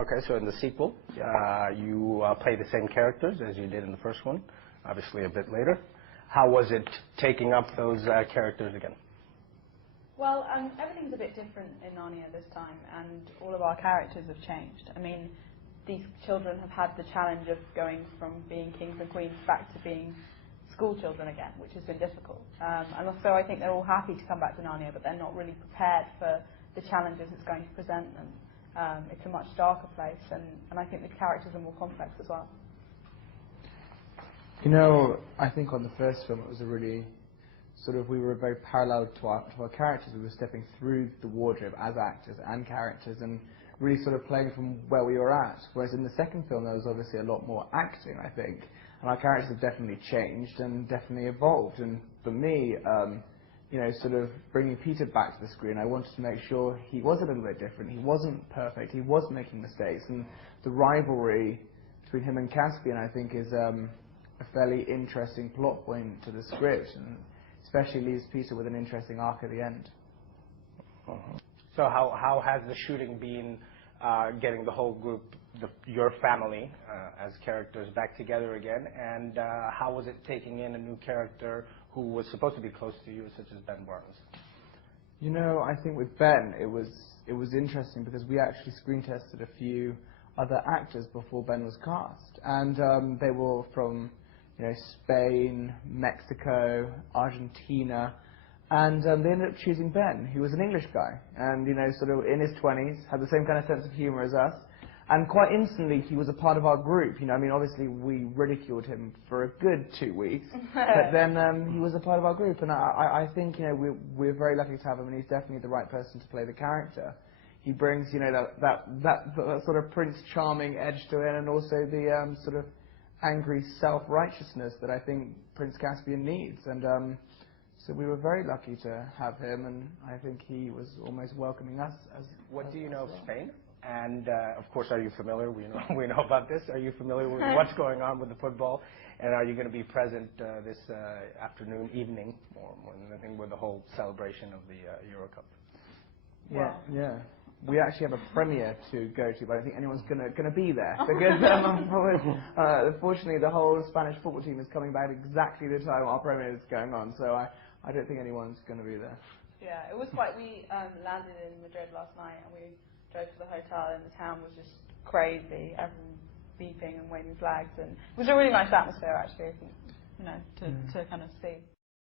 Okay, so in the sequel, you play the same characters as you did in the first one, obviously a bit later. How was it taking up those characters again? Well, everything's a bit different in Narnia this time, and all of our characters have changed. I mean, these children have had the challenge of going from being kings and queens back to being school children again, which has been difficult. And also I think they're all happy to come back to Narnia, but they're not really prepared for the challenges it's going to present them. It's a much darker place, and I think the characters are more complex as well. You know, I think on the first film it was a really we were very parallel to our characters. We were stepping through the wardrobe as actors and characters and really sort of playing from where we were at. Whereas in the second film there was obviously a lot more acting, I think. And our characters have definitely changed and definitely evolved. And for me, you know, sort of bringing Peter back to the screen, I wanted to make sure he was a little bit different. He wasn't perfect. He was making mistakes. And the rivalry between him and Caspian, I think, is a fairly interesting plot point to the script. And especially leaves Peter with an interesting arc at the end. So how has the shooting been getting the whole group, your family, as characters back together again? And how was it taking in a new character who was supposed to be close to you, such as Ben Barnes? You know, I think with Ben, it was interesting because we actually screen tested a few other actors before Ben was cast. And they were from Spain, Mexico, Argentina, and they ended up choosing Ben, who was an English guy, and sort of in his 20s, had the same kind of sense of humour as us, and quite instantly he was a part of our group. I mean, obviously we ridiculed him for a good 2 weeks, but then he was a part of our group, and I think we're very lucky to have him, and he's definitely the right person to play the character. He brings that sort of Prince Charming edge to it, and also the sort of angry self-righteousness that I think Prince Caspian needs, and so we were very lucky to have him, and I think he was almost welcoming us. What do you know of Spain? And of course, are you familiar? We know about this. Are you familiar with what's going on with the football? And are you going to be present this evening, more than anything, with the whole celebration of the Euro Cup? Well, yeah. We actually have a premiere to go to, but I don't think anyone's going to be there. Because unfortunately, the whole Spanish football team is coming back exactly the time our premiere is going on, so I don't think anyone's going to be there. Yeah, it was quite, we landed in Madrid last night and we drove to the hotel and the town was just crazy, everyone beeping and waving flags, and it was a really nice atmosphere actually, I think, to kind of see.